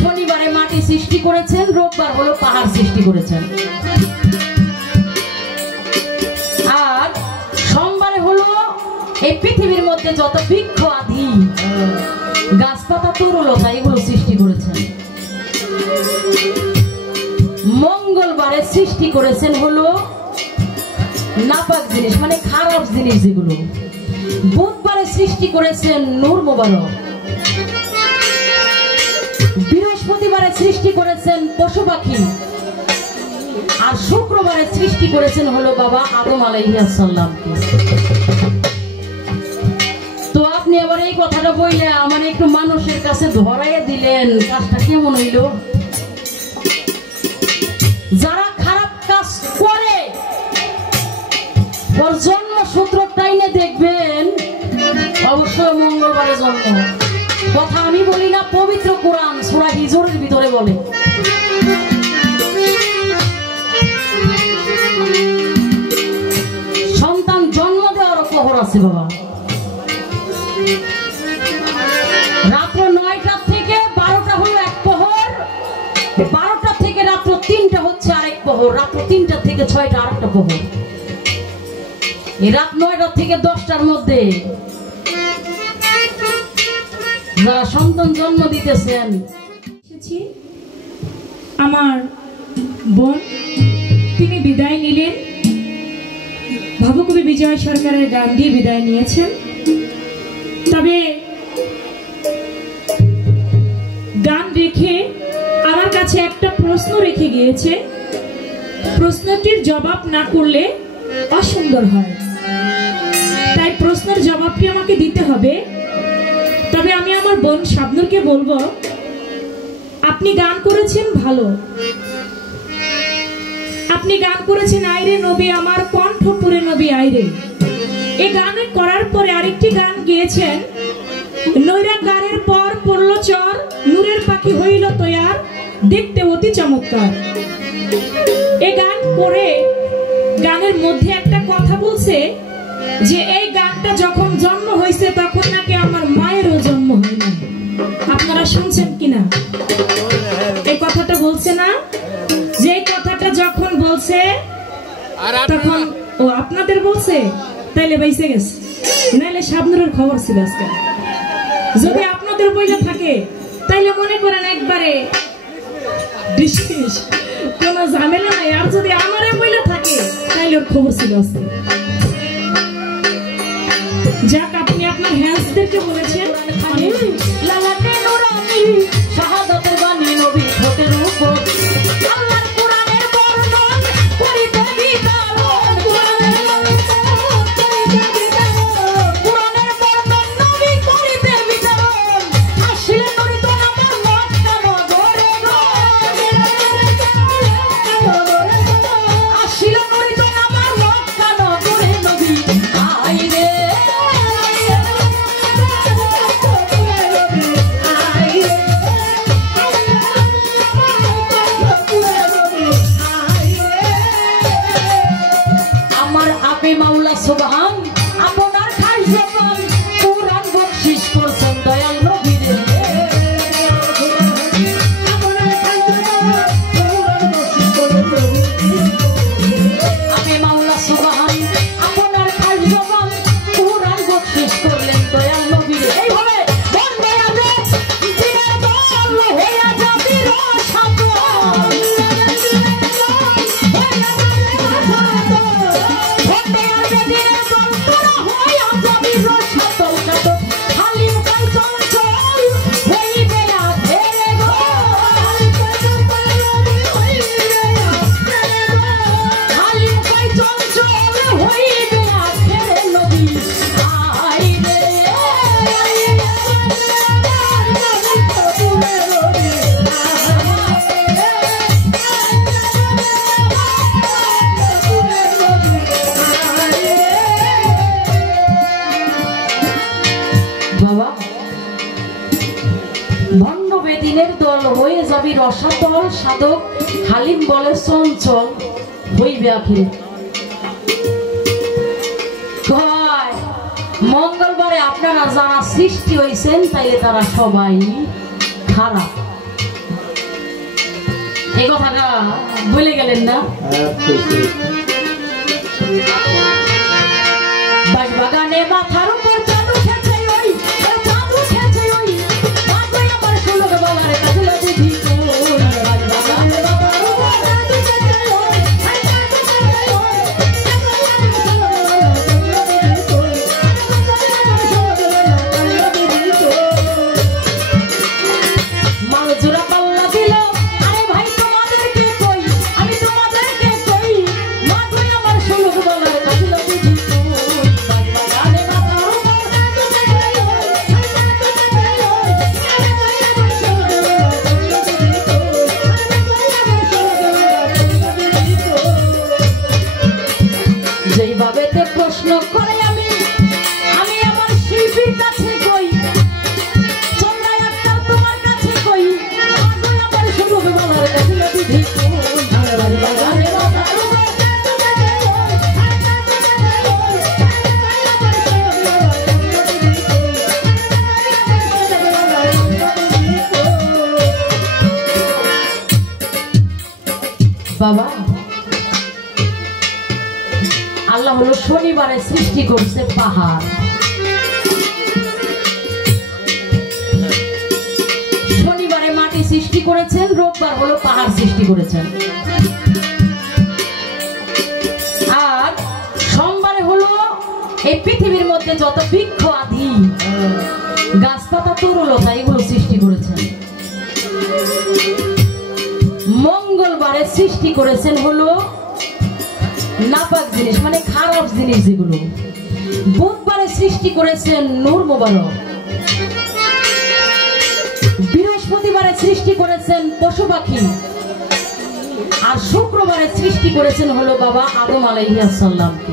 শনিবারে মাটি সৃষ্টি করেছেন, রোববার হলো পাহাড় সৃষ্টি করেছেন, আর সোমবারে হলো এই পৃথিবীর মধ্যে যত বৃক্ষ আদি গাছপাতা তরুলতা এগুলো সৃষ্টি করেছেন। মঙ্গলবারে সৃষ্টি করেছেন হলো নাপাক জিনিস মানে খারাপ জিনিস যেগুলো। বুধবারে সৃষ্টি করেছেন নূর মোবারক। বৃহস্পতিবারে সৃষ্টি করেছেন পশু পাখি, আর শুক্রবারে সৃষ্টি করেছেন হলো বাবা আদম আলাইহিস সালামকে। তো আপনি আবার এই কথাটা বললে আমার একটু মানুষের কাছে ধরাইয়া দিলেন, কাজটা কেমন হইল? যারা খারাপ কাজ করে ওর জন্মসূত্র টাইনে দেখবেন অবশ্যই মঙ্গলবারে জন্ম। কথা আমি বলি না, পবিত্র কোরআন সূরা হিজরের ভিতরে বলে। সন্তান জন্ম দেওয়ার প্রহর আছে বাবা। রাত্র 9টা থেকে 12টা হলো এক প্রহর, 12টা থেকে রাত্র 3টা হচ্ছে আরেক প্রহর, রাত্র 3টা থেকে 6টা আরেকটা প্রহর। এই রাত 9টা থেকে 10টার মধ্যে যারা সন্তান জন্ম দিতেছেন, আমার বোন তিনি বিদায় নিলেন, ভবকবি বিজয় সরকারের গান দিয়ে বিদায় নিয়েছেন। তবে গান রেখে আমার কাছে একটা প্রশ্ন রেখে গিয়েছে, প্রশ্নটির জবাব না করলে অসুন্দর হয়, তাই প্রশ্নের জবাবটি আমাকে দিতে হবে। তবে আমি আমার বোন শাবনূরকে বলবো, আপনি গান করেছেন ভালো, আপনি গান করেছেন আইরে নবী আমার কণ্ঠ পুরে নবী আইরে। এই গান করার পরে আরেকটি গান গেয়েছেন, নৈরা গানের পর পড়ল চর, নূরের পাখি হইল তৈয়ার, দেখতে অতি চমৎকার। এই গান করে গানের মধ্যে একটা কথা বলছে যে এই গানটা যখন জন্ম হয়েছে তখন নাকি আমার মায়েরও জন্ম হয় না। আপনারা শুনছেন কিনা এই কথাটা? বলছে না যে কথাটা যখন বলছে তখন ও আপনাদের বলছে, তাইলে বাইসে গেছে, নাইলে শাবনূরের খবর ছিল আজকে। যদি আপনাদের বইলে থাকে তাইলে মনে করেন একবারে কোনো ঝামেলা নাই, আর যদি আমারে বইলে থাকে তাইলে ওর খবর ছিল আজকে। যাক, আপনি আপনার হ্যান্ডসদেরকে বলেছেন লালাতে নুরানি শাহাদাতের বাণী নবী ঠোঁটের উপর, আল্লাহর কোরআনের বর্ণন করিতে বিতারণ, কোরআনের বর্ণন নবী করিতে বিতারণ, আসলে করিত আমার মক্কা নগরে গো, আসলে করিত আমার মক্কা নগরে নবী আইরে। মাওলা সুবহান আপনার খাস জবান কুরআন বকশিশ করছেন দয়াল নবীরে, আপনার খাস জবান কুরআন বকশিশ করছেন, আপনি মাওলা সুবহান আপনার খাস জবান কুরআন বকশিশ করলেন দয়াল নবীরে। এইভাবে বল দয়াল রে দিনে দল হইয়া যাবি রসাত, হয়ে যাবি রসাতল, সাধক হালিম বলে চঞ্চল হইবে আখিরে। মঙ্গলবারে আপনারা যারা সৃষ্টি হয়েছেন তাইলে তারা সবাই খারাপ, এই কথাটা বলে গেলেন না? বাগানে মাথার উপর চাঁদ উঠেছে, ওই চাঁদ উঠেছে, ওই মাথায় আমার ষোলো বাবার কাছে বুঝি বাগানে মাথার উপর চাঁদ উঠেছে, ওই মাল জোড়া পাল্লা দিল। আরে ভাই তোমাদেরকে কই, আমি তোমাদেরকে কই, মাথায় আমার ষোলো বাবার কাছে বুঝি বাগানে মাথার উপর চাঁদ উঠেছে, যেইভাবেতে প্রশ্ন করে আমি আমার শিল্পীর কাছে কই, চন্দ্রায় একটা তোমার কাছে কই, মাথায় আমার ষোলো বাবার কাছে বুঝি বাগানে মাথার উপর চাঁদ উঠেছে, বাবা আল্লাহ হলো শনিবারে সৃষ্টি করছে পাহাড়, শনিবারে মাটি সৃষ্টি করেছেন, রোববার হলো পাহাড় সৃষ্টি করেছেন, আর সোমবারে হলো এই পৃথিবীর মধ্যে যত বৃক্ষ আদি গাছপাতা তরুলতা এগুলো সৃষ্টি করেছেন, মঙ্গলবারে সৃষ্টি করেছেন হলো নাপাক জিনিস মানে খারাপ জিনিস যেগুলো, বুধবারে সৃষ্টি করেছেন নূর মোবারক, বৃহস্পতিবারে সৃষ্টি করেছেন পশু পাখি, আর শুক্রবারে সৃষ্টি করেছেন হলো বাবা আদম আলাইহিস সালামকে।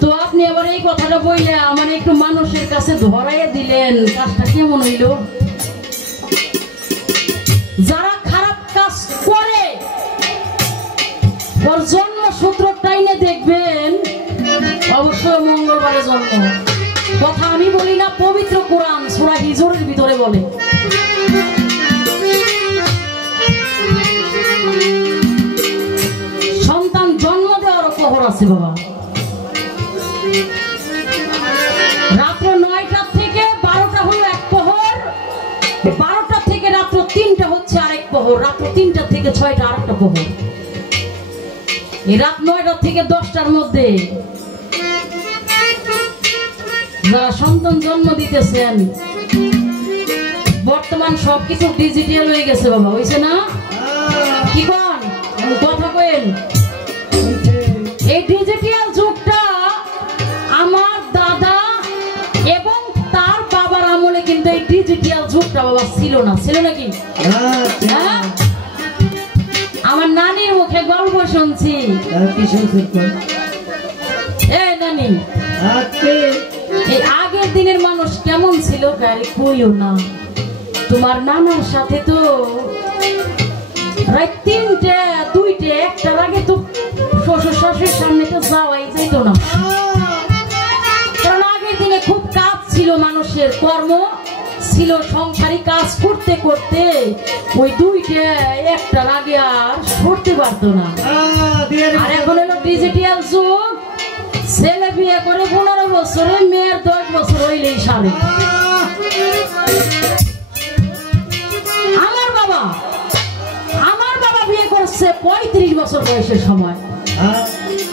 তো আপনি আবার এই কথাটা বললে আমার একটু মানুষের কাছে ধরাইয়া দিলেন, কাজটা কেমন হইল? যারা খারাপ কাজ করে ওর জন্ম সূত্র টাইনে দেখবেন অবশ্যই মঙ্গলবারে জন্ম। কথা আমি বলি না, পবিত্র কোরআন সূরা হিজরের ভিতরে বলে। সন্তান জন্ম দেওয়ার প্রহর আছে বাবা, রাত্র 9টা থেকে 12টা হলো এক প্রহর, 12টা থেকে রাত্র 3টা হচ্ছে আরেক প্রহর, রাত্র 3টা থেকে 6টা আরেকটা প্রহর, এই রাত 9টা থেকে 10টার মধ্যে যারা সন্তান জন্ম দিতেছেন, বর্তমান সবকিছু ডিজিটাল হয়ে গেছে বাবা, হয়েছে না? কি কন কথা কইেন? এই ডিজিটাল যুগটা আমার দাদা এবং তার বাবার আমলে কিন্তু এই ডিজিটাল যুগটা বাবা ছিল না, ছিল নাকি? হ্যাঁ, আমার নানির মুখে গল্প শুনছি। এই নানি, এই আগের দিনের মানুষ কেমন ছিল গাড়ি কইও না, তোমার নানার সাথে তো রাত 3টে 2টে 1টার আগে তো শ্বশুর শাশুড়ির সামনে তো যাওয়াই যেত না, কারণ আগের দিনে খুব কাজ ছিল, মানুষের কর্ম ছিল, সংসারী কাজ করতে করতে ওই 2টে 1টার আগে আর সরতে পারতো না। আর এখন হলো ডিজিটাল যুগ, ছেলে বিয়ে করে 15 বছরে, মেয়ের 10 বছর হইলেই স্বামী। আমার বাবা বিয়ে করছে 35 বছর বয়সের সময়,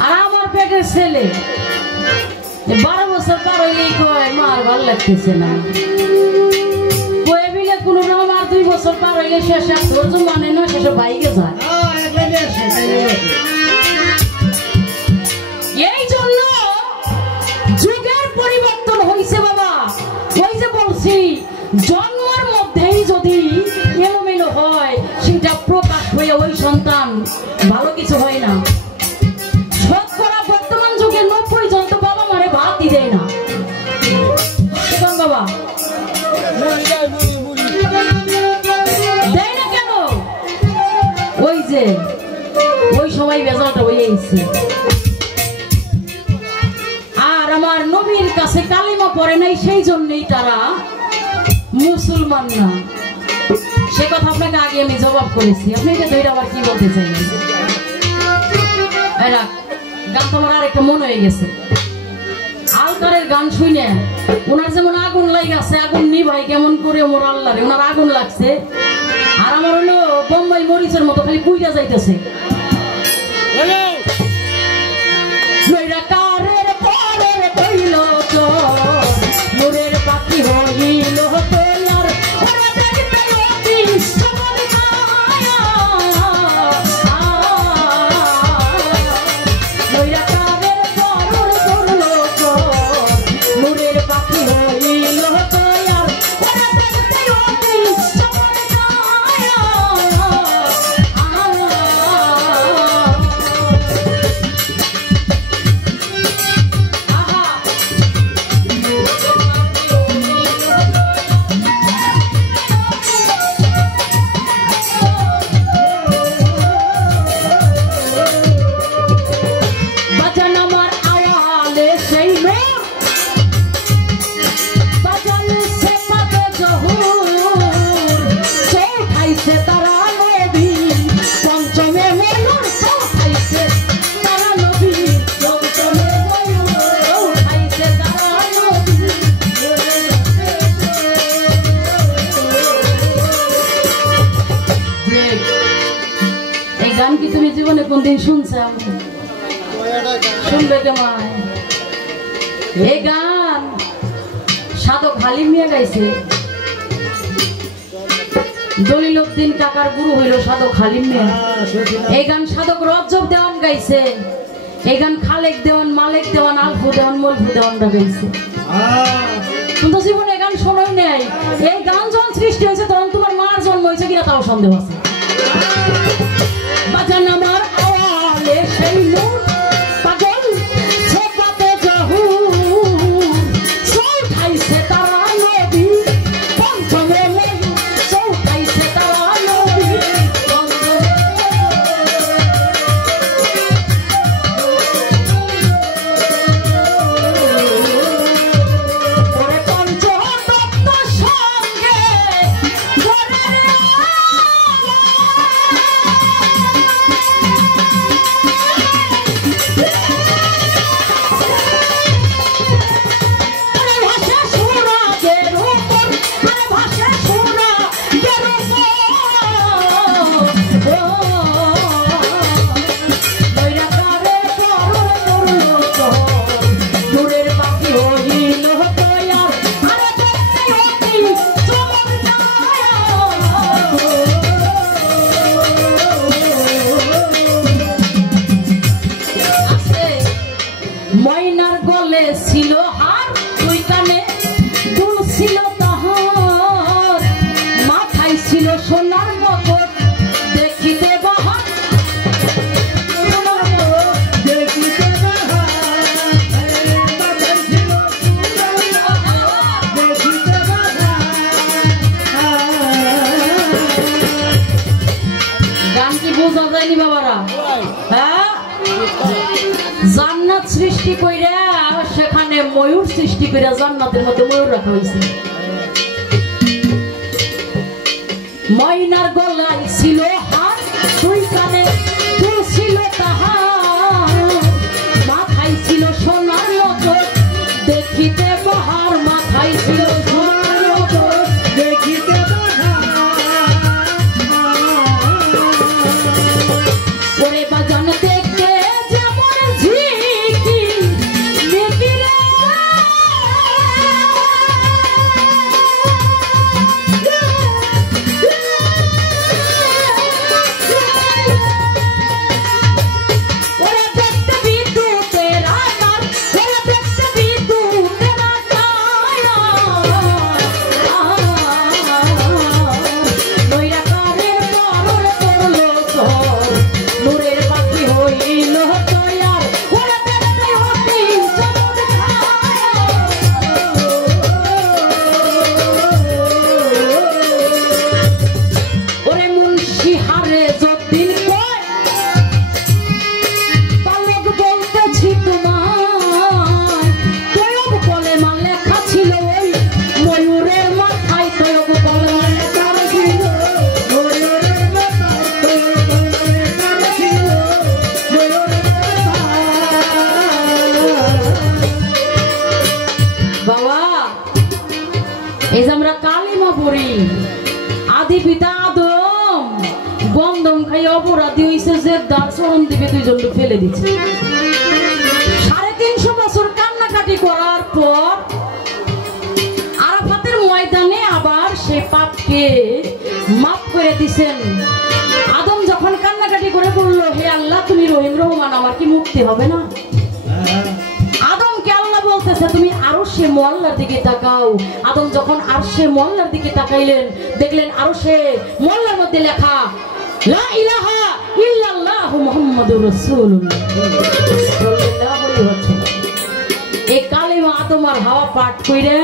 আর আমার পেটের ছেলে 12 বছর পার হইলেই কয় মা আর ভালো লাগতেছে না, কয়ে বিলে কোনো রকম আর 2 বছর পার হইলে শেষে ধৈর্য মানে না, শেষে বাইকে যায়। এই জন্য যুগের পরিবর্তন হয়েছে বাবা। ওই যে বলছি, জন্মের মধ্যেই যদি এলোমেলো হয়, সেটা প্রকাশ হয়ে ওই সন্তান ভালো কিছু হয় না। শতকরা বর্তমান যুগে 90 জন তো বাবা মারে ভাতই দেয় না বাবা, দেয় না কেন? ওই যে ওই সময় বেজালটা হয়ে গেছে। আর আমার নবীর কাছে কালিমা পড়ে নাই, সেই জন্যই তারা মুসলমান না। সে কথা আপনাকে আগে আমি জবাব করেছি, আপনি এটা ধরে আবার কি বলতে চাইলেন? এরা গান তোমার আর একটা মনে হয়ে গেছে, আলতারের গান শুনে ওনার যেমন আগুন লাগে আছে, আগুন নিভাই কেমন করে মোর আল্লাহরে, ওনার আগুন লাগছে আর আমার হলো বোম্বাই মরিচের মতো খালি পুইটা যাইতেছে। নূরের পাখি হইল তোলার ওরা দেখতে অতি সবল মায়া, নৈরাকারের পরর করল নূরের পাখি হইল তোলার ওরা দেখতে অতি সবল মায়া। জীবনে কোনদিন শুনছে? শুনবে কেমন এই গান? সাধক হালিম মিয়া গাইছে, দলিলউদ্দিন কাকার গুরু হইল সাধক হালিম মিয়া। এই গান সাধক রজব দেওয়ান গাইছে, এই গান খালেক দেওয়ান, মালেক দেওয়ান, আলফু দেওয়ান, মলফু দেওয়ানরা গাইছে। কিন্তু জীবনে গান শোনাই নাই। এই গান যখন সৃষ্টি হয়েছে তখন তোমার মার জন্ম হয়েছে কিনা তাও সন্দেহ আছে। বাজান আমার আওয়ালে সেই নূর পাগল সেপাতে জহুর চৌঠাইছে তারা নবী পঞ্চমে চৌঠাইছে তারা নবী পরে পঞ্চতত্ত্ব সঙ্গে ময়নার গলে ছিল হার, দুই কানে দুল ছিল তাহার, মাথায় ছিল সোনার মকট দেখিতে বাহার, দেখিতে বাহার, মাথায় ছিল দেখিতে বাহার। গান কি বোঝা যায়নি বাবারা? হ্যাঁ, জান্নাত সৃষ্টি কইরা সেখানে ময়ূর সৃষ্টি কইরা জান্নাতের মধ্যে ময়ূর রাখা হয়েছে। ময়নার গলায় ছিল হার, দুই কানে দুল ছিল তাহার, মাথায় ছিল সোনার লকেট দেখিতে বাহার, মাথায় ছিল সোনার লকেট দেখিতে বাহার। ওরে বাজান দেখতে যেমন ঝিকি নেকিরে, কালিমা পড়ি। আদি পিতা আদম গন্ধম খাই অপরাধী হইছে যে দাঁড় চরণ দিকে দুইজন ফেলে দিচ্ছে। 350 বছর কান্নাকাটি করার পর আরাফাতের ময়দানে আবার সেই পাপকে মাফ করে দিছেন। আদম যখন কান্নাকাটি করে বলল, হে আল্লাহ তুমি রহিম রহমান, আমার কি মুক্তি হবে না? আদমকে আল্লাহ বলতেছে তুমি আরশে মোয়াল্লার দিকে তাকাও। আদম যখন আরশে মোয়াল্লার দিকে তাকাইলেন, দেখলেন আরশে মোয়াল্লার মধ্যে লেখা লা ইলাহা ইল্লাল্লাহু মুহাম্মাদুর রাসূলুল্লাহ সাল্লাল্লাহু আলাইহি ওয়াসাল্লাম। এই কালিমা আদম আর হাওয়া পাঠ কইরা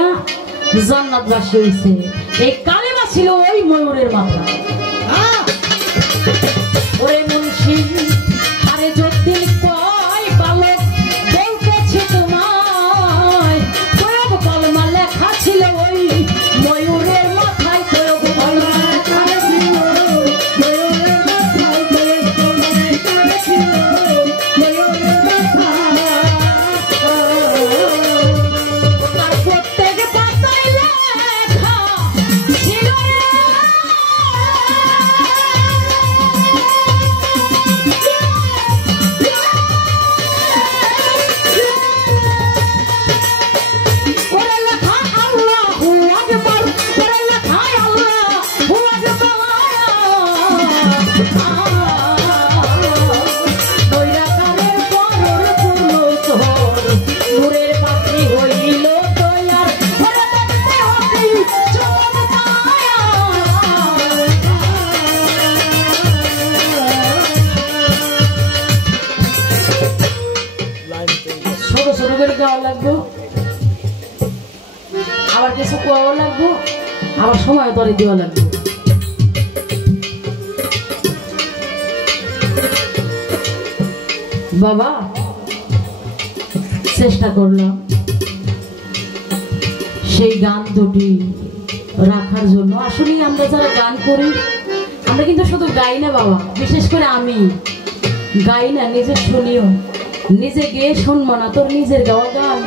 জান্নাতবাসী হইছে। এই কালিমা ছিল ওই ময়ূরের মাথা। ওরে মুন্সি আরে যদ্দিন কয় বালক বলতেছি তোমায়, প্রয়োগ কলমা লেখা ছিল ওই ময়ূরের মাথায়। প্রয়োগ কলমা লেখা ছিল ময়ূরের মাথায়, প্রয়োগ কলমা লেখা ছিল ময়ূরের মাথায়। তার প্রত্যেক পাতায় লেখা ছিল আবার কিছু কোয়াও লাগবো, আবার সময় ধরে দেওয়া লাগবে। বাবা চেষ্টা করলাম সেই গান দুটি রাখার জন্য। আসলে আমরা যারা গান করি আমরা কিন্তু শুধু গাই না বাবা, বিশেষ করে আমি গাই না, নিজে শুনিও, নিজে গেয়ে শুনবো না। তোর নিজের গাওয়া গান,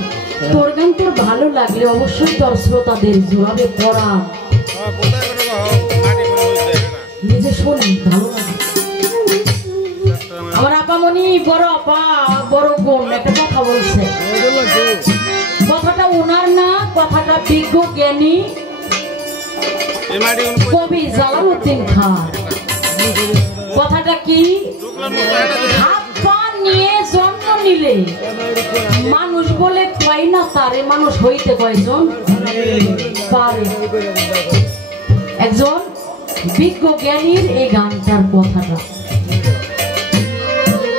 তোর গান তোর ভালো লাগলে অবশ্যই তোর শ্রোতাদের জোড়াবে পড়া। নিজে শুনি ভালো লাগে। আমার আপামনি বড় আপা বড় বোন একটা কথা বলছে, কথাটা ওনার না, কথাটা বিজ্ঞ জ্ঞানী কবি জালালউদ্দিন খান। কথাটা কি? হাত পা নিয়ে জন্ম নিলে মানুষ বলে কয় না তারে, মানুষ হইতে কয়জন পারে। একজন বিজ্ঞ জ্ঞানীর এই গানটার কথাটা।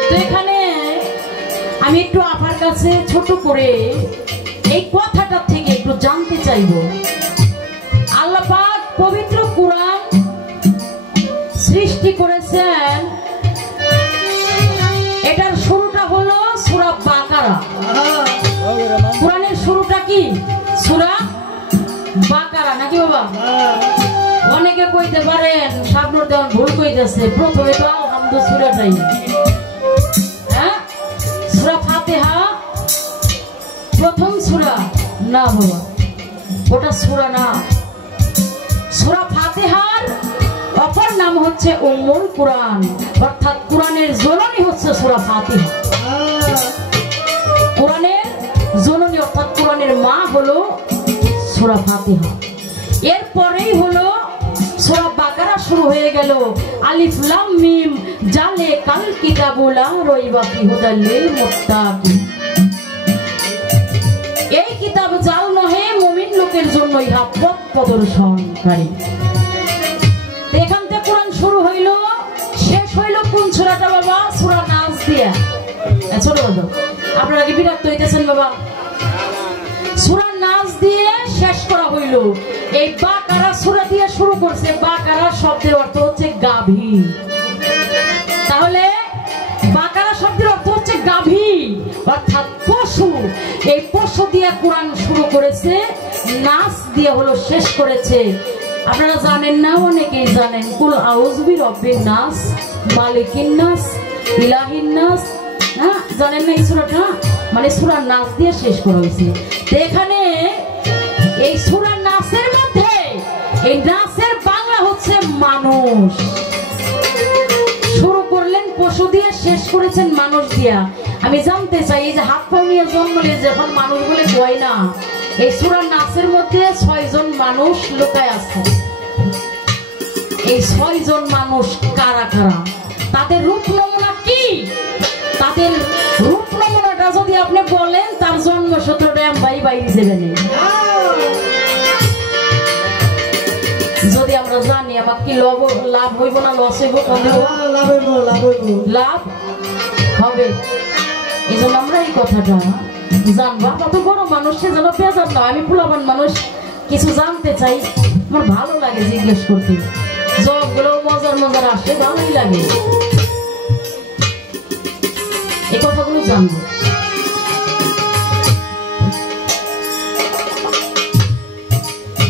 তো এখানে আমি একটু আপনার কাছে ছোট করে এই কথাটা থেকে একটু জানতে চাইব। আল্লাহ পাক পবিত্র কুরআন সৃষ্টি করেছেন, এটার শুরুটা হলো সূরা বাকারা। কুরআনের শুরুটা কি? সূরা বাকারা নাকি বাবা? অনেকে কইতে পারেন শাবনুর দেওয়ান ভুল কইতেছে, প্রথমে তো আলহামদুলিল্লাহ সূরাটাই, হ্যাঁ সূরা ফাতিহা প্রথম সূরা না বাবা, ওটা সূরা না। সূরা ফাতিহার অপর নাম হচ্ছে উম্মুল কুরআন, অর্থাৎ কুরআনের জননী হচ্ছে সূরা ফাতিহা। কুরআনের জননী অর্থাৎ কুরআনের মা হলো সূরা ফাতিহা। এরপরেই হলো সূরা বাকারা শুরু হয়ে গেল, আলিফ লাম মিম জালিকাল কিতাবু লা রাইবা ফিহি হুদাল লিল মুত্তাকিন। এই কিতাব জাল নহে, মুমিন লোকের জন্য ইহা পথ প্রদর্শনকারী। এখান থেকে কোরআন শুরু হইল, শেষ হইল কোন সূরাটা বাবা? সূরা নাস দিয়া। ছোট বাবা আপনারা কি বিরক্ত হইতেছেন বাবা? সূরা নাস দিয়ে শেষ করা হইল। এই বাকারা সূরা দিয়ে শুরু করছে। বাকারা শব্দের অর্থ হচ্ছে গাভী। তাহলে বাকারা শব্দের অর্থ হচ্ছে গাভী অর্থাৎ পশু। এই পশু দিয়ে কোরআন শুরু করেছে, নাস দিয়ে হলো শেষ করেছে। আপনারা জানেন না, অনেকেই জানেন, কুল আউযু বিরাব্বিন নাস মালিকিন নাস ইলাহিন নাস, হ্যাঁ জানেন না এই সূরাটা? মানে সূরা নাস দিয়ে শেষ করা হয়েছে। তো এখানে এই সূরা নাসের মধ্যে এই নাচের বাংলা হচ্ছে মানুষ। শুরু করলেন পশু দিয়ে, শেষ করেছেন মানুষ দিয়া। আমি জানতে চাই এই যে হাত পা নিয়ে জন্মলে যখন মানুষ বলে কয় না, এই সূরার নাচের মধ্যে 6 জন মানুষ লুকায় আছে। এই 6 জন মানুষ কারা কারা, তাদের রূপ নমুনা কি? তাদের রূপ নমুনাটা যদি আপনি বলেন, তার জন্ম সূত্রটা আমি বাইরে যাবেন। যদি আমরা জানি আমার কি লাভ হইব না লস হইব? লাভ হবে। এই জন্য আমরা এই কথাটা জানবো। কত বড় মানুষ সে যেন পেঁচার নয়। আমি পোলাবান মানুষ, কিছু জানতে চাই, আমার ভালো লাগে জিজ্ঞেস করতে। জবগুলো মজার মজার আসে, ভালোই লাগে। এই কথাগুলো জানবো।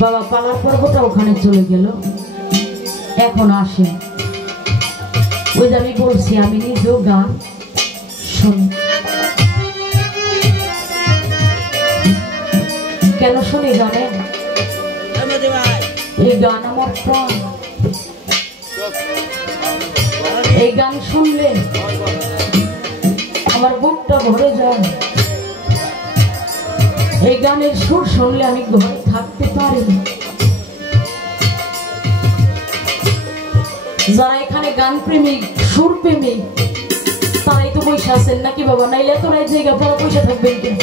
বাবা পালার পর্বটা ওখানে চলে গেল, এখন আসে। ওই যে আমি বলছি, আমি নিজেও গান শুনি। কেন শুনি জানেন? এই গান আমার প্রাণ। এই গান শুনলে আমার বুকটা ভরে যায়। এই গানের সুর শুনলে আমি ঘরে থাকতে পারি না। যারা এখানে গান প্রেমিক, সুর প্রেমিক, তারাই তো বসে আছেন নাকি বাবা? নাইলে তোরাই জায়গা পড়া পয়সা থাকবেন কেন?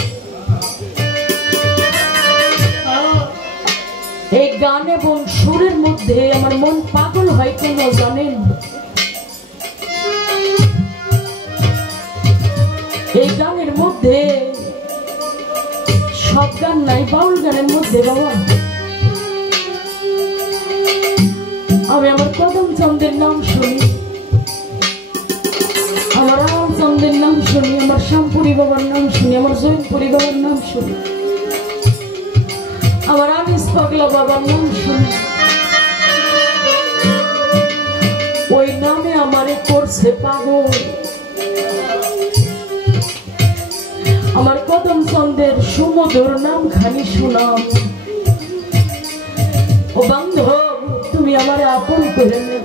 এই গান এবং সুরের মধ্যে আমার মন পাগল হয় কেন জানেন? এই গানের মধ্যে সব গান নাই, বাউল গানের মধ্যে বাবা আমি আমার কদম চন্দ্রের নাম শুনি, আমার রাম চন্দ্রের নাম শুনি, আমার শ্যামপুরি বাবার নাম শুনি, আমার জৈনপুরি বাবার নাম শুনি, আমার আনিস পাগলা বাবার নাম শুনি। ওই নামে আমারে করছে পাগল। আমার কদম চন্দ্রের সুমধুর নাম খানি শুনাম। ও বান্ধব, তুমি আমার আপন করে নে।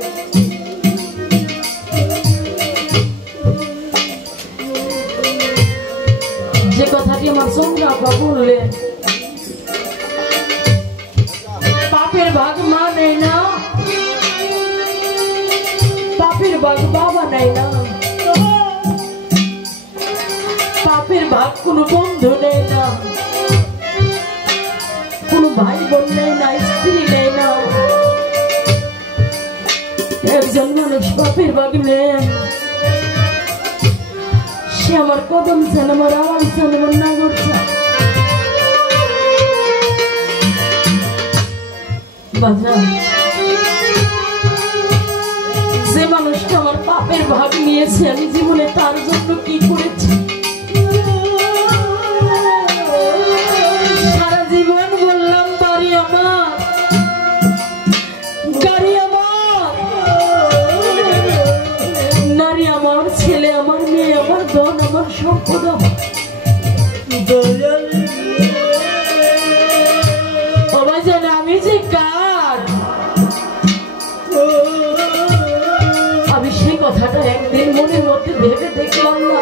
যে কথাটি আমার চন্দ্র আপা বললেন, পাপের ভাগ মা নেই না, পাপের ভাগ বাবা নেই না, পাপের ভাগ কোনো বন্ধু নেই না, কোনো ভাই বোন নেই না, স্ত্রী নেই না। একজন মানুষ পাপের ভাগ নেন, সে আমার কদম চান, আমার আওয়াল চান, আমার নাগর চান। বাজান, যে মানুষটা আমার পাপের ভাগ নিয়েছে, আমি জীবনে তার জন্য কি করেছি? সারা জীবন বললাম বাড়ি আমার, গাড়ি আমার, নারী আমার, ছেলে আমার, মেয়ে আমার, ধন আমার, সম্পদ আমার। আমি যে কার, আমি সেই কথাটা একদিন মনের মধ্যে ভেবে দেখলাম না।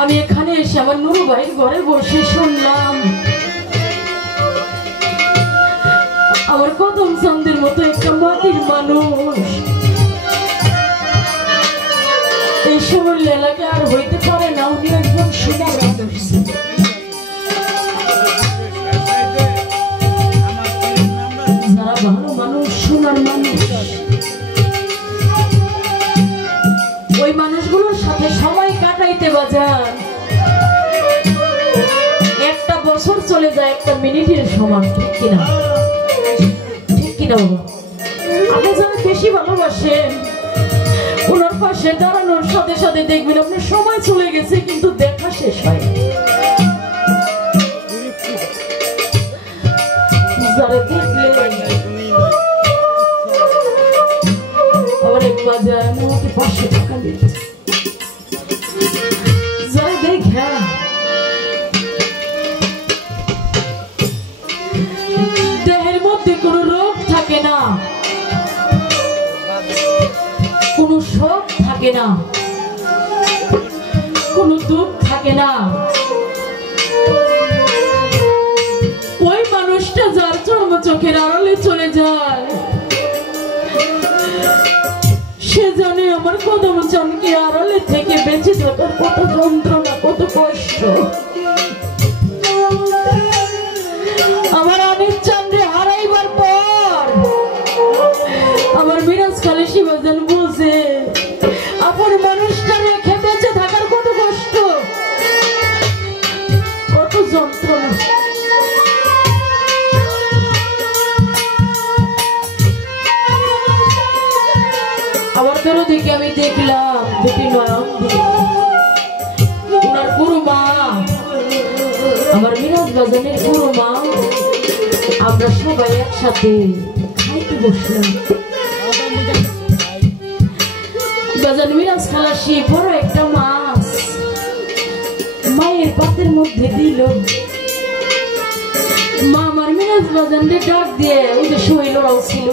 আমি এখানে এসে আমার নুরু ভাইয়ের ঘরে বসে শুনলাম, আমার কদম চন্দ্রের মতো একটা মাটির মানুষ এই সময় এলাকায় আর হইতে পারে না। উনি একজন সোনার আদর্শ, যারা ভালো মানুষ, সোনার মানুষ, ওই মানুষগুলোর সাথে সময় কাটাইতে বাজার একটা বছর চলে যায় একটা মিনিটের সমান। ঠিক কিনা? ঠিক কিনা বাবা? আপনি যারা বেশি ভালোবাসেন, ওনার পাশে দাঁড়ানোর সাথে সাথে দেখবেন আপনার সময় চলে গেছে, কিন্তু দেখা শেষ হয়। যারা দেখলে আবার এক বাজার আমাকে 500 টাকা দিচ্ছে, যারা দেখা না, কোনো দুঃখ থাকে না। ওই মানুষটা যার চর্ম চোখের আড়ালে চলে যায় সে জানে আমার কদম চমকে আড়ালে থেকে বেঁচে থাকার কত যন্ত্রণা, কত কষ্ট। আমার অনেক চাঁদে হারাইবার পর আমার মিরাজ খালি শিবাজান বলছে আপন মানুষটা রেখে বেঁচে থাকার কত কষ্ট, কত যন্ত্রণা। আবার তোর দিকে আমি দেখলাম দুটি নয়ন ওনার গুরু মা, আমার মিরাজ বাজানের গুরু মা, আমরা সবাই একসাথে খাইতে বসলাম। বাজান মিরাজ খালাসি বড় একটা মাছ মায়ের পাতের মধ্যে দিল। মা আমার মিরাজ বাজানকে ডাক দিয়ে ওই যে শৈলরাও ছিল,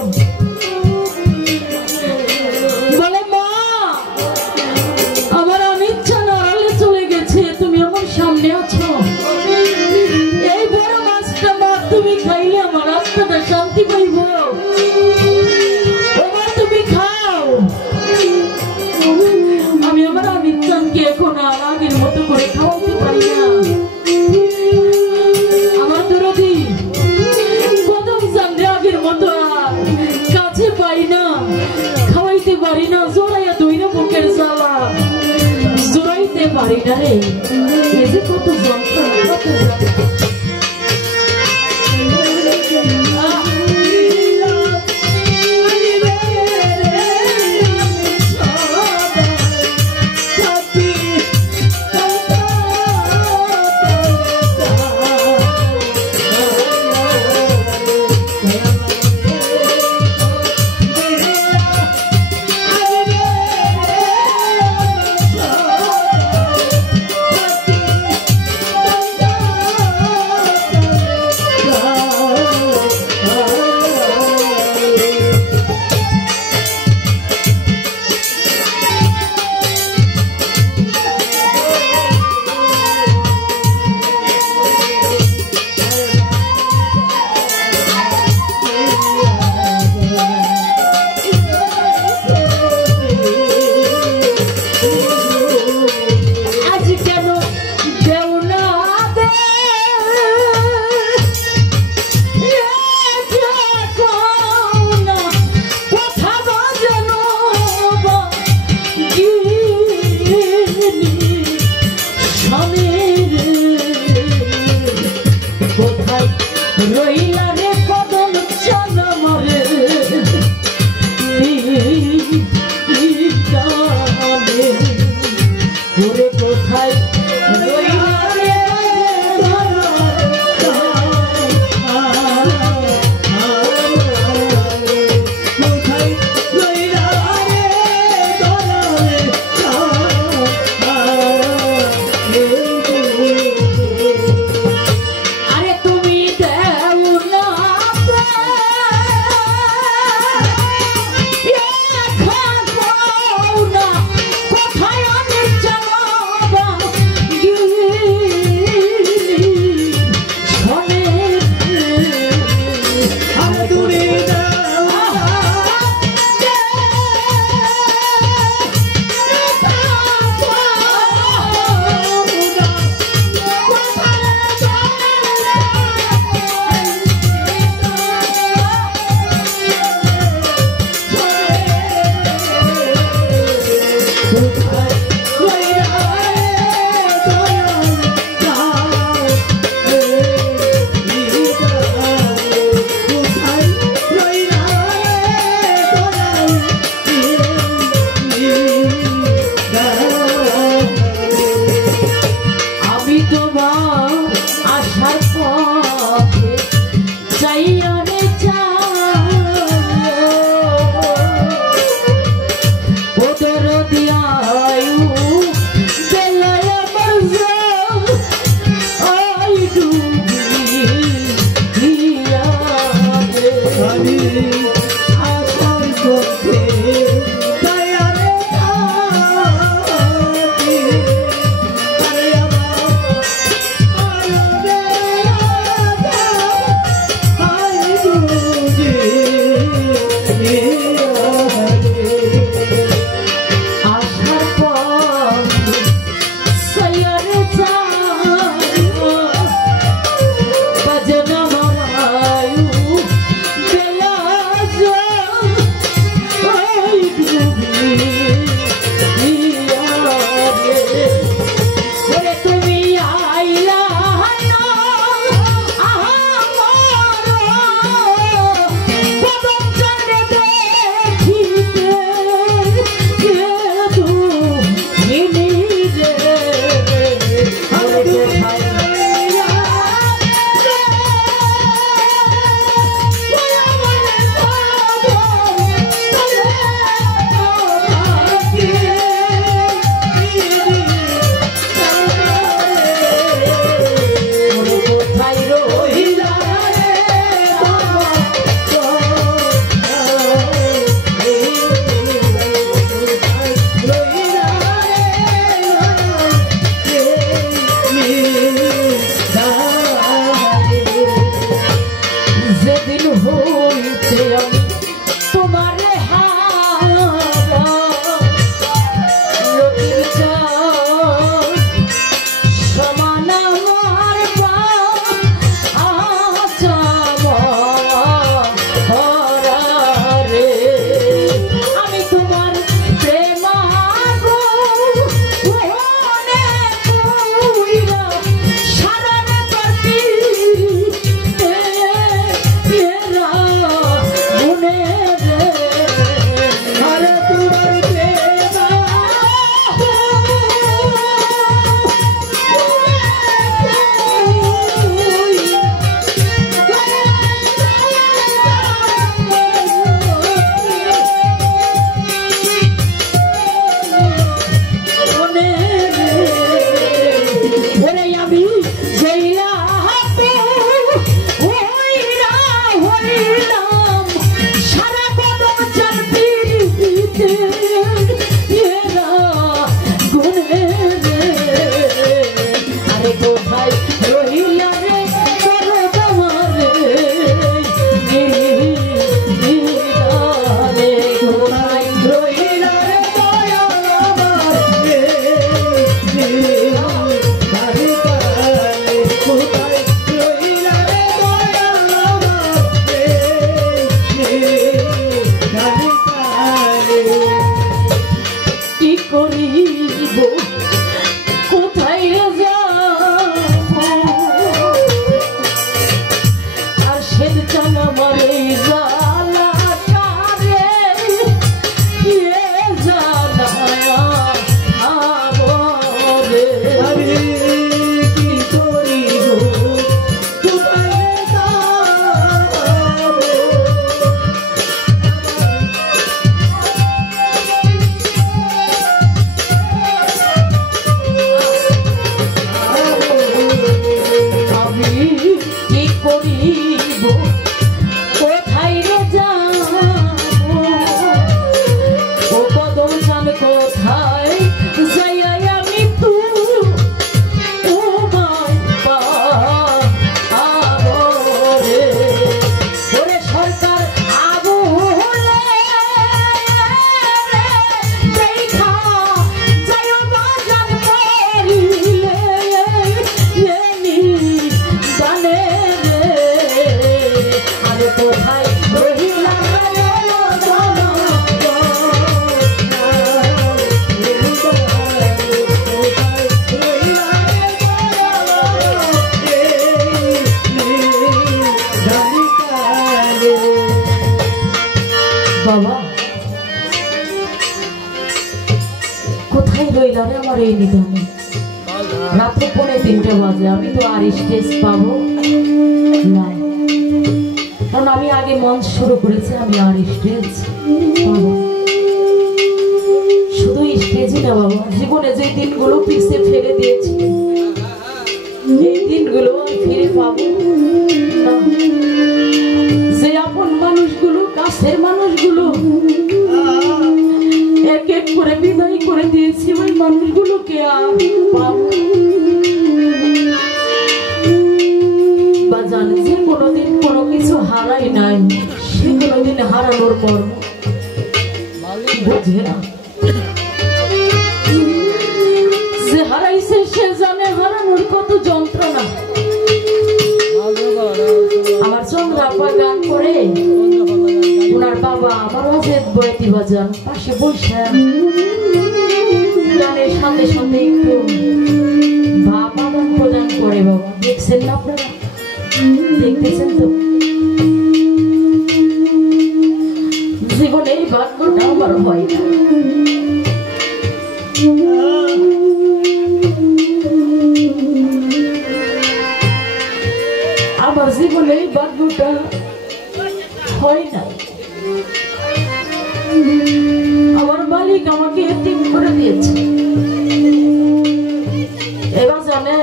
বলে মা আমার অনিচ্ছা নাড়ালে চলে গেছে, তুমি আমার সামনে আছো, এই বড় মাছটা মা তুমি খাইলে আমার আত্মাটা শান্তি পাইব, এবার তুমি খাও। আমি আমার অনিচ্ছাকে এখন আর আগের মতো করে খাওয়াতে পারি না। আমার দরদি কদম চান্দে আগের মতো আর কাছে পাই না, খাওয়াইতে পারি না, জোড়াইয়া দইরা বুকের জ্বালা জোড়াইতে পারি না রে। এই যে কত যন্ত্রণা, কত যেদিন হইতে আমি তোমার রাতে 2:30 বাজে আমি তো আর স্টেজ পাবো না, কারণ আমি আগে মঞ্চ শুরু করেছি, আমি আর স্টেজ পাবো। শুধু স্টেজই না বাবা, জীবনে যে দিনগুলো পিছে ফেলে দিয়েছি এই দিনগুলো ফিরে পাবো না। যে আপন মানুষগুলো, কাছের মানুষগুলো এক এক করে বিদায় করে দিয়েছি, ওই মানুষগুলোকে আর পাবো বা জানি যে কোনোদিন কোনো কিছু হারাই নাই, সে কোনোদিন হারানোর পর বুঝে না। যে হারাইছে সে জানে হারানোর কত যন্ত্রণা। আমার চন্দ্রাপা গান করে ওনার বাবা আমার অজেদ বইতি বাজান পাশে বসে গানের সাথে সাথে একটু ভাব আদান প্রদান করে। বাবা দেখছেন না আপনারা, দেখতেছেন তো? জীবনে এই ভাগ্যটা আমার হয় না। আমার জীবনে এই ভাগ্যটা হয় না। আমার মালিক আমাকে এতিম করে দিয়েছে। এবার জানে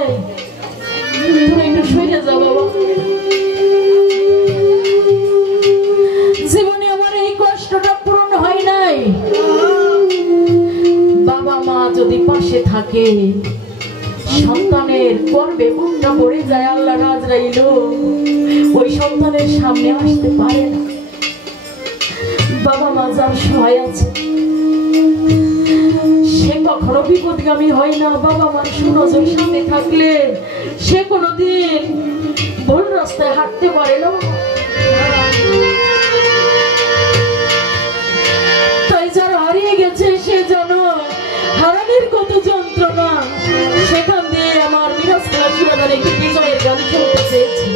তুমি একটু শুয়ে যাও বাবা। জীবনে আমার এই কষ্টটা পূরণ হয় নাই। বাবা মা যদি পাশে থাকে, সন্তানের গর্বে মনটা পড়ে যায়, আল্লাহ রাজরাইল ওই সন্তানের সামনে আসতে পারে না। বাবা মা যার সহায় আছে সে কখনো বিপদগামী হয় না। বাবা মার সুনজর সামনে থাকলে সে কোনোদিন ভুল রাস্তায় হাঁটতে পারে না। তাই যারা হারিয়ে গেছে সে যেন হারানোর কত যন্ত্রণা সেখান দিয়ে আমার মিরাজ খেলা সুরাদার একটি বিজয়ের গান শুনতে চেয়েছি।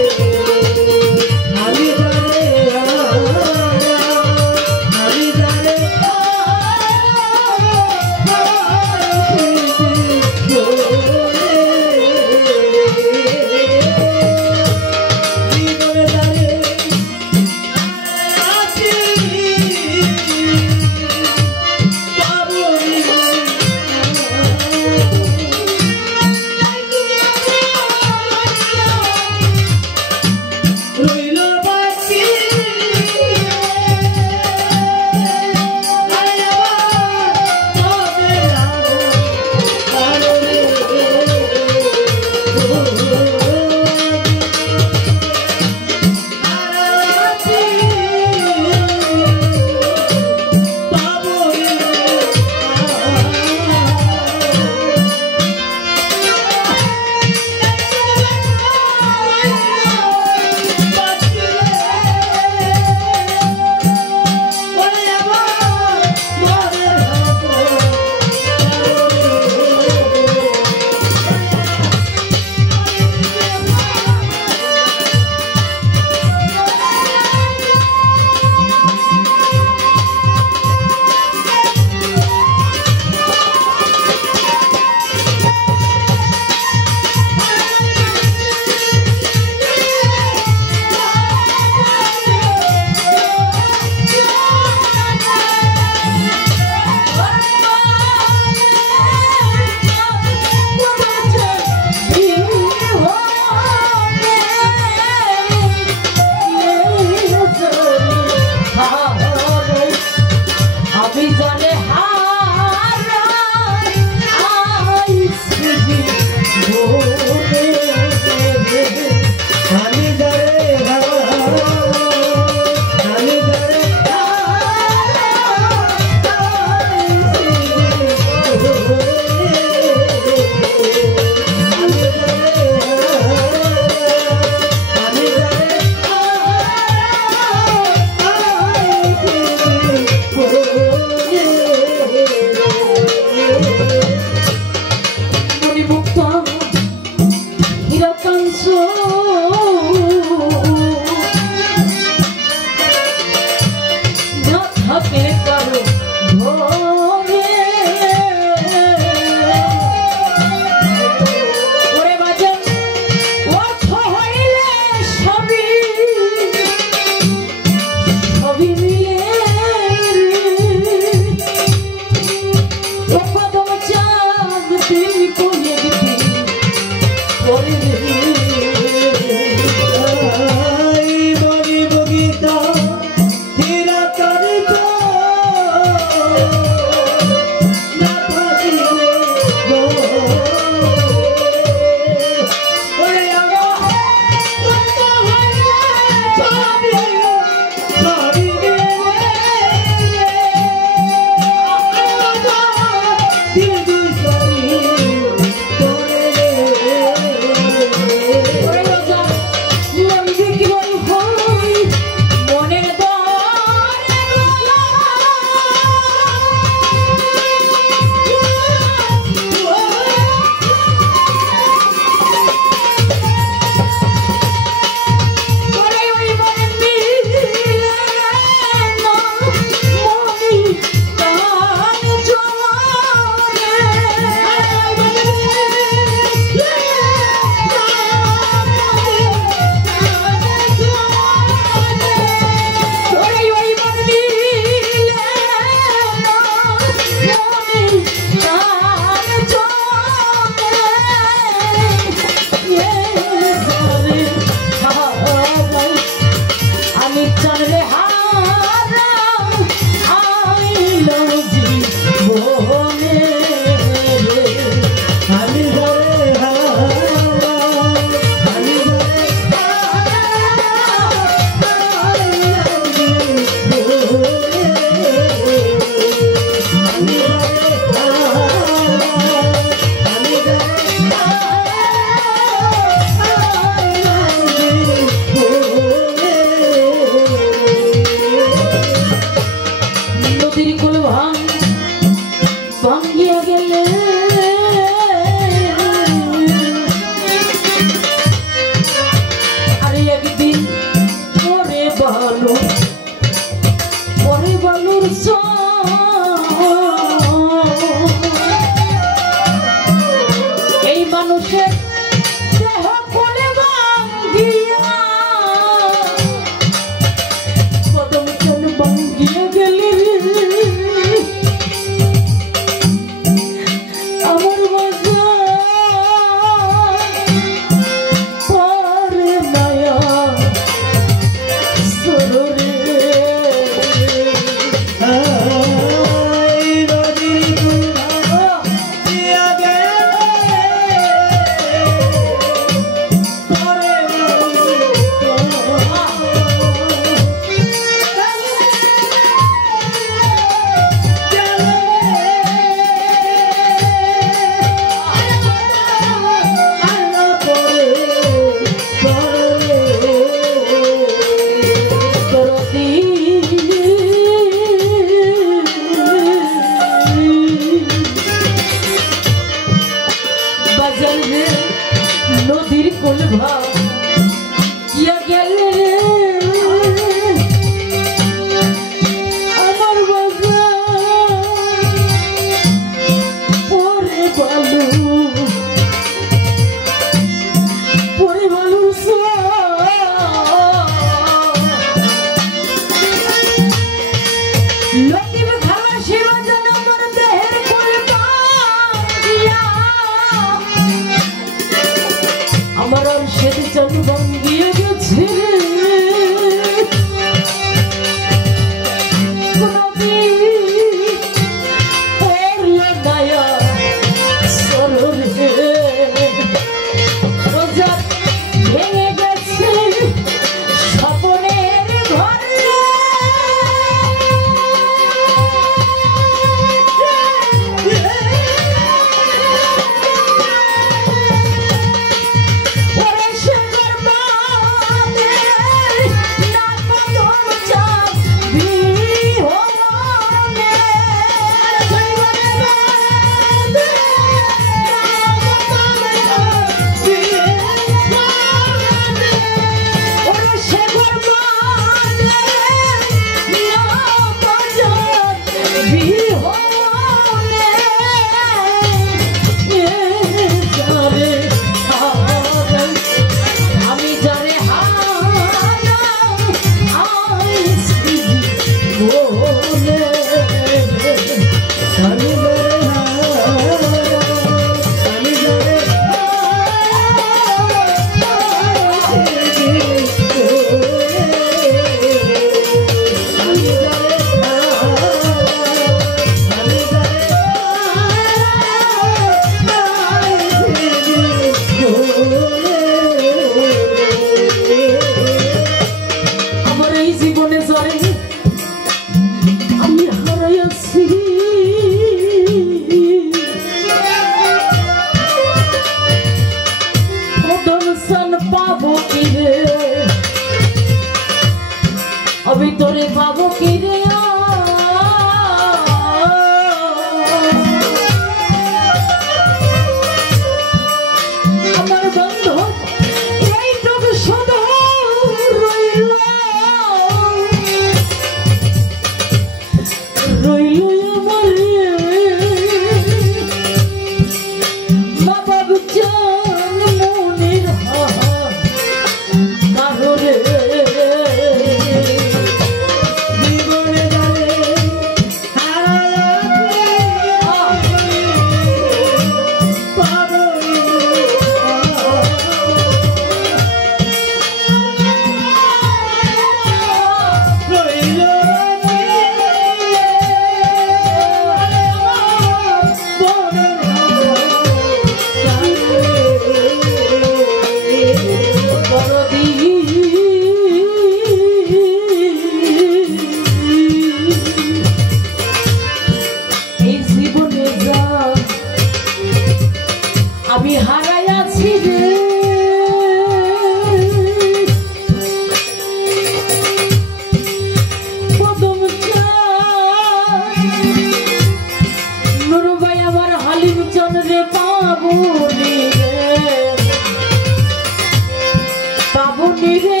বাবুনি রে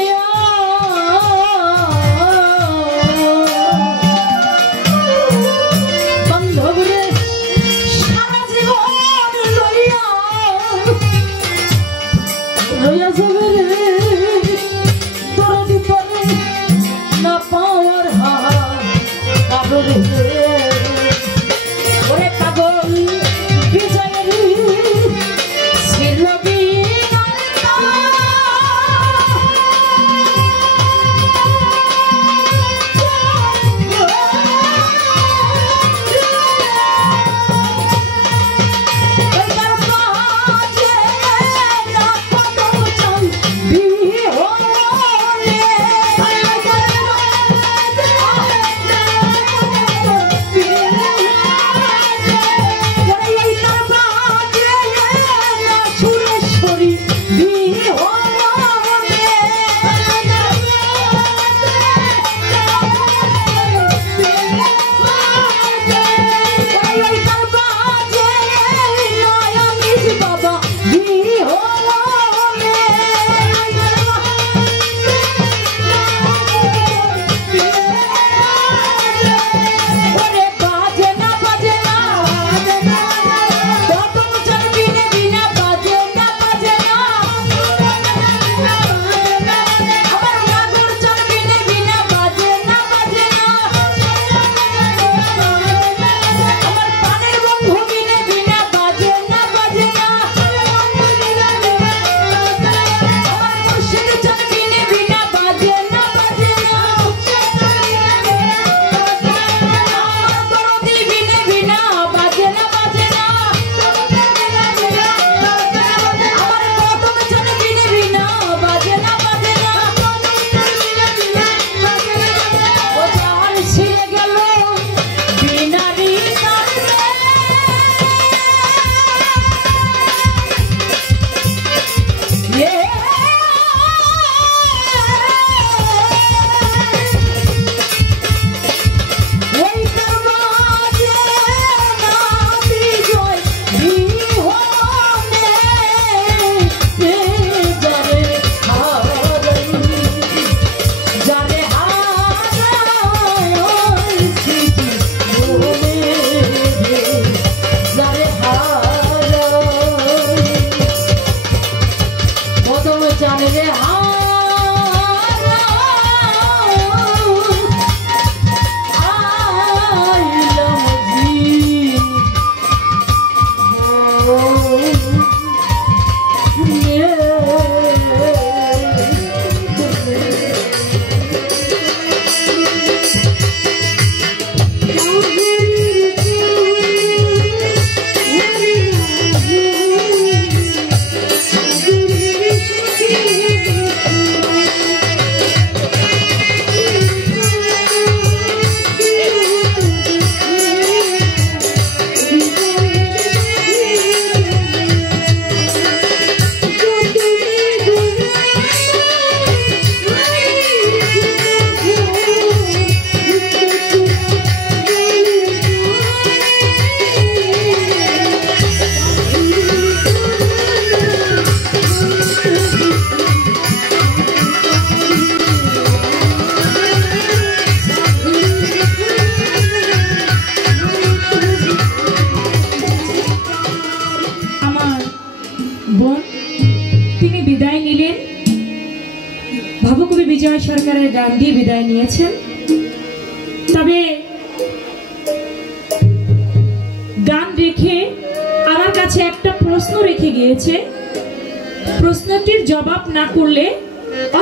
বান্ধব রে সারা জীবন লইয়া যাবে রে তোর ভিতরে না পাওয়ার হার রে ওরে পাগল বিজয়ের ছিল বিজয় সরকারের গান দিয়ে বিদায় নিয়েছেন। তবে গান রেখে আমার কাছে একটা প্রশ্ন রেখে গিয়েছে, প্রশ্নটির জবাব না করলে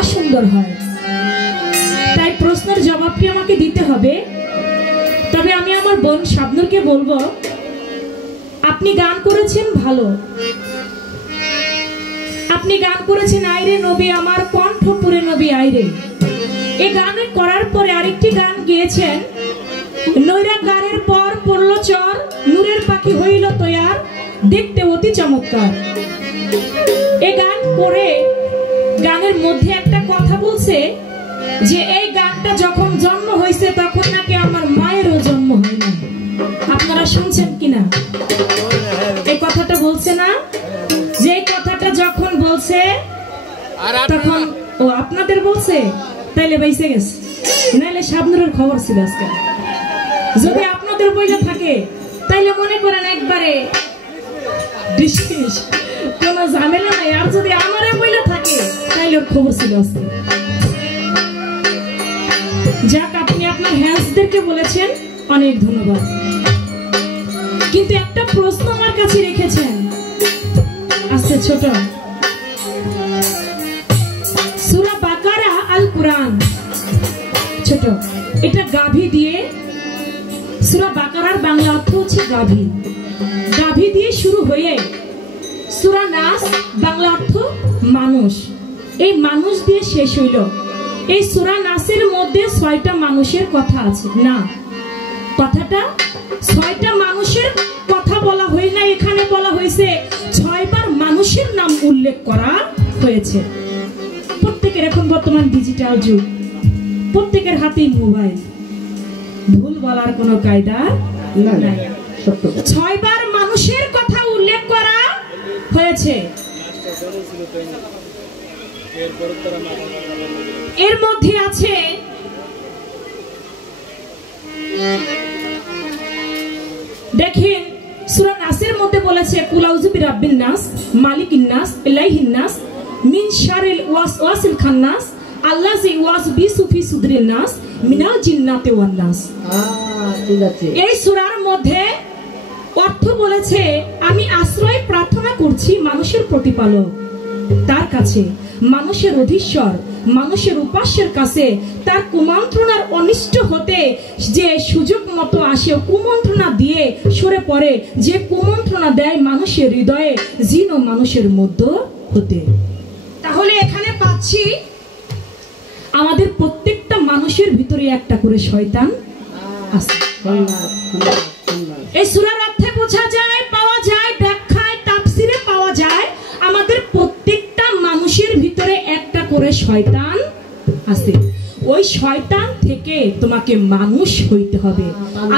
অসুন্দর হয়, তাই প্রশ্নের জবাবটি আমাকে দিতে হবে। তবে আমি আমার বোন শাবনূরকে বলবো, আপনি গান করেছেন ভালো, আপনি গান করেছেন আইরে নবী আমার কণ্ঠ পুরে নবী আইরে। এই গান করার পরে আরেকটি গান গেয়েছেন, নৈরা গানের পর পড়ল চর, নূরের পাখি হইল তৈয়ার, দেখতে অতি চমৎকার। এই গান করে গানের মধ্যে একটা কথা বলছে যে এই গানটা যখন জন্ম হয়েছে তখন নাকি আমার মায়েরও জন্ম হয় না। আপনারা শুনছেন কিনা এই কথাটা বলছে না? তখন ও আপনাদের বলছে, তাইলে বাইসে গেছে, নাইলে শাবনুরের খবর ছিল আজকে। যদি আপনাদের বইলে থাকে তাইলে মনে করেন একবারে কোনো ঝামেলা নাই। আর যদি আমারে বইলে থাকে তাইলে ওর খবর ছিল আজকে। যাক, আপনি আপনার হ্যান্ডসদেরকে বলেছেন, অনেক ধন্যবাদ। কিন্তু একটা প্রশ্ন আমার কাছে রেখেছেন, আচ্ছা ছোট সূরা বাকারা আল কুরআন, ছোট এটা গাভী দিয়ে, সূরা বাকারার বাংলা অর্থ হচ্ছে গাভী, গাভী দিয়ে শুরু হয়ে সূরা নাস বাংলা অর্থ মানুষ, এই মানুষ দিয়ে শেষ হইল। এই সূরা নাসের মধ্যে 6টা মানুষের কথা আছে না, কথাটা 6টা মানুষের কথা বলা হয় না, এখানে বলা হয়েছে 6 বার মানুষের নাম উল্লেখ করা হয়েছে। প্রত্যেকের এখন বর্তমান ডিজিটাল যুগ, প্রত্যেকের হাতেই মোবাইল, ভুল বলার কোনো কায়দা নাই। 6 বার মানুষের কথা উল্লেখ করা হয়েছে। এর মধ্যে আছে দেখেন সূরা নাসের মধ্যে বলেছে কুল আউযু বিরাব্বিন নাস মালিকিন নাস ইলাইহিন নাস মিন শারিল ওয়াসওয়াসিল খান্নাস আল্লাযী ওয়াসবিসু ফি সুদরিন নাস মিনাল জিন্নাতি ওয়ান নাস। এই সূরার মধ্যে অর্থ বলেছে আমি আশ্রয় প্রার্থনা করছি মানুষের প্রতিপালক তার কাছে, মানুষের অধীশ্বর, মানুষের উপাস্যের কাছে, তার কুমন্ত্রণার অনিষ্ট হতে যে সুযোগ মতো আসে কুমন্ত্রণা দিয়ে সরে পড়ে, যে কুমন্ত্রণা দেয় মানুষের হৃদয়ে, জিন ও মানুষের মধ্যে হতে। তাহলে এখানে পাচ্ছি আমাদের প্রত্যেকটা মানুষের ভিতরে একটা করে শয়তান আছে। এই সূরার অর্থে বোঝা যায়, পাওয়া যায়, ব্যাখ্যায় তাফসিরে পাওয়া যায় আমাদের প্রত্যেকটা মানুষের ভিতরে একটা করে শয়তান আছে। ওই শয়তান থেকে তোমাকে মানুষ হইতে হবে,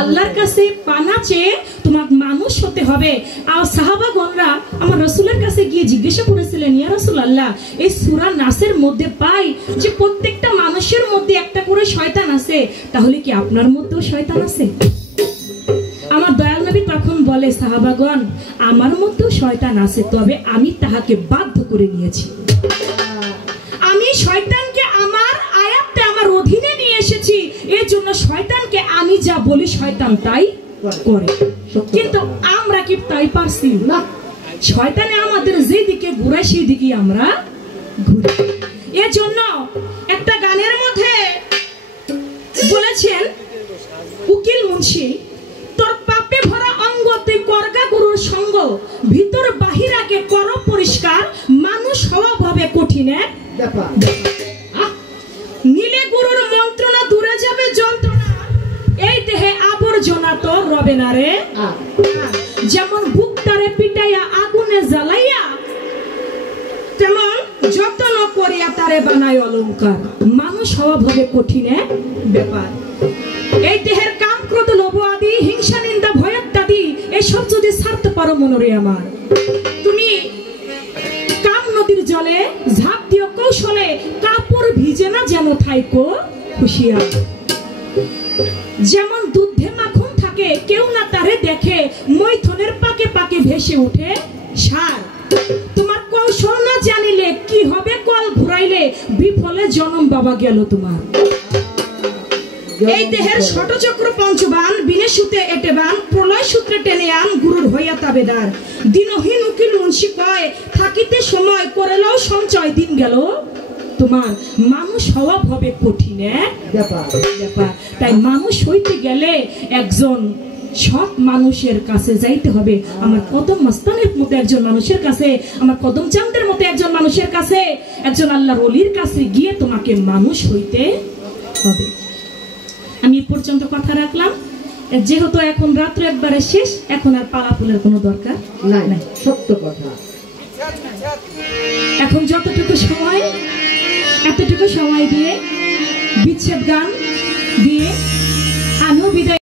আল্লাহর কাছে পানা চেয়ে তোমাকে মানুষ হতে হবে। আর সাহাবাগণরা আমার রাসূলের কাছে গিয়ে জিজ্ঞাসা করেছিলেন, ইয়া রাসূলুল্লাহ, এই সূরা নাসের মধ্যে পাই যে প্রত্যেকটা মানুষের মধ্যে একটা করে শয়তান আছে, তাহলে কি আপনার মধ্যেও শয়তান আছে? আমার দয়াল নবী তখন বলে, সাহাবাগণ আমার মধ্যেও শয়তান আছে, তবে আমি তাহাকে বাধ্য করে নিয়েছি। আমি শয়তানকে আমার আয়াতে আমার অধীনে নিয়ে এসেছি, এর জন্য শয়তানকে আমি যা বলি শয়তান তাই করে। কিন্তু আমরা কি তাই পারছি না? শয়তানে আমাদের যেদিকে ঘুরায় সেই দিকে আমরা ঘুরি। এর জন্য একটা গানের মধ্যে বলেছেন উকিল মুন্সি, তোর পাপে ভরা অঙ্গ তুই করগা গুরুর সঙ্গ, ভিতর বাহিরাকে কর পরিষ্কার, মানুষ হওয়া ভাবে কঠিন নিলে গুরুর মন্ত্রণা দূরে যাবে যন্ত্রণা, এই দেহে আবর্জনা তো রবে না রে। যেমন বুকটারে পিটাইয়া আগুনে জ্বালাইয়া, তেমন যত্ন করিয়া তারে বানায় অলংকার, মানুষ হওয়া ভাবে কঠিন ব্যাপার। এই দেহের কাম ক্রোধ লোভ আদি হিংসা নিন্দা ভয়োত্যাদি এসব যদি ছাড়তে পারো মনরে আমার, তুমি কাম নদীর জলে ঝাঁপ দিও কৌশলে, কাপড় ভিজে না যেন থাইকো হুঁশিয়ার। যেমন দুধে মাখন থাকে কেউ না তারে দেখে, মৈথনের পাকে পাকে ভেসে ওঠে সার। তোমার কৌশল না জানিলে কি হবে কল ঘুরাইলে, বিফলে জনম বাবা গেল তোমার। এই দেহের ষটচক্র পঞ্চবান, বিনে সুতে এটে বান, প্রলয় সূত্রে টেনে আন গুরুর হইয়া তাবেদার। দিনহীন উকিল মুন্সি কয় থাকিতে সময় করে লও সঞ্চয়, দিন গেল তোমার। মানুষ হওয়া হবে কঠিন ব্যাপার। তাই মানুষ হইতে গেলে একজন সৎ মানুষের কাছে যাইতে হবে। আমার কদম মস্তানের মতো একজন মানুষের কাছে, আমার কদম চাঁদের মতো একজন মানুষের কাছে, একজন আল্লাহর ওলির কাছে গিয়ে তোমাকে মানুষ হইতে হবে। আমি এই পর্যন্ত কথা রাখলাম, যেহেতু এখন রাত্র একবারে শেষ, এখন আর পালাপুলের কোনো দরকার নাই। সত্য কথা। এখন যতটুকু সময় এতটুকু সময় দিয়ে বিচ্ছেদ গান দিয়ে আমিও বিদায়।